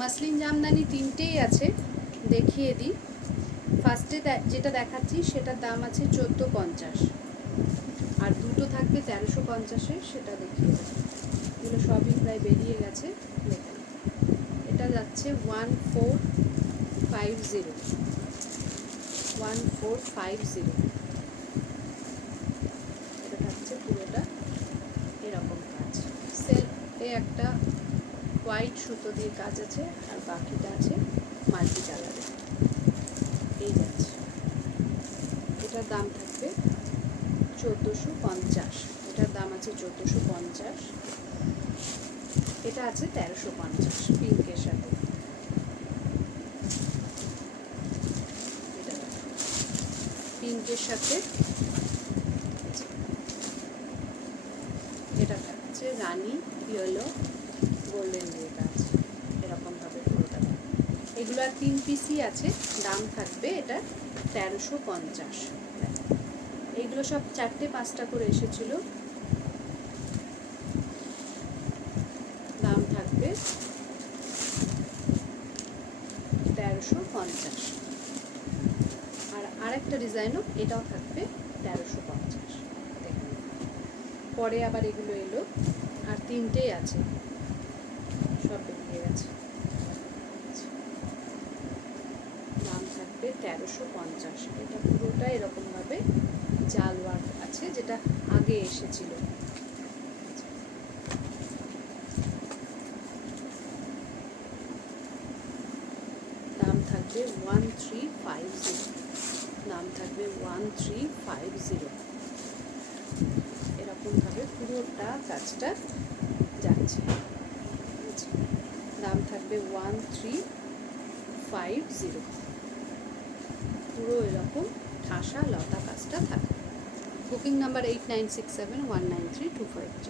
Muslin Jamdani তিনটেই আছে, দেখিয়ে দিই। ফার্স্টে যেটা দেখাচ্ছি সেটার দাম আছে 1450, আর দুটো থাকবে 1350-এ, সেটা দেখিয়ে দিই। এগুলো সবই প্রায় বেরিয়ে গেছে, দেখুন। এটা যাচ্ছে 1450, 1450। এটা থাকছে পুরোটা এরকম কাজ, সেলফে একটা হোয়াইট সুতো দিয়ে কাজ আছে, আর বাকিটা আছে মাল্টি কালারে। এই যাচ্ছে, এটার দাম থাকবে 1450, এটার দাম আছে 1450। এটা আছে 1350 পিঙ্কের সাথে। এটা পিঙ্কের সাথে এটা থাকছে রানী ইয়েলো গোল্ডেন দিয়ে কাজ, এরকমভাবে পুরোটা। এগুলো আর 3 পিসই আছে, দাম থাকবে এটা 1350। এইগুলো সব 4টে-5টা করে এসেছিল, দাম থাকবে 1350। আর আরেকটা ডিজাইনও, এটাও থাকবে 1350। দেখুন, পরে আবার এগুলো এলো, আর 3টেই আছে, সব বেরিয়ে গেছে। দাম থাকবে 1350। এটা পুরোটা এরকমভাবে জাল ওয়ার্ক আছে, যেটা আগে এসেছিল। দাম থাকবে 1350, দাম থাকবে 1350। এরকমভাবে পুরোটা কাজটা যাচ্ছে, দাম থাকবে 1350। পুরো এরকম ঠাসা লতা কাজটা থাকবে। Booking number 8967193253।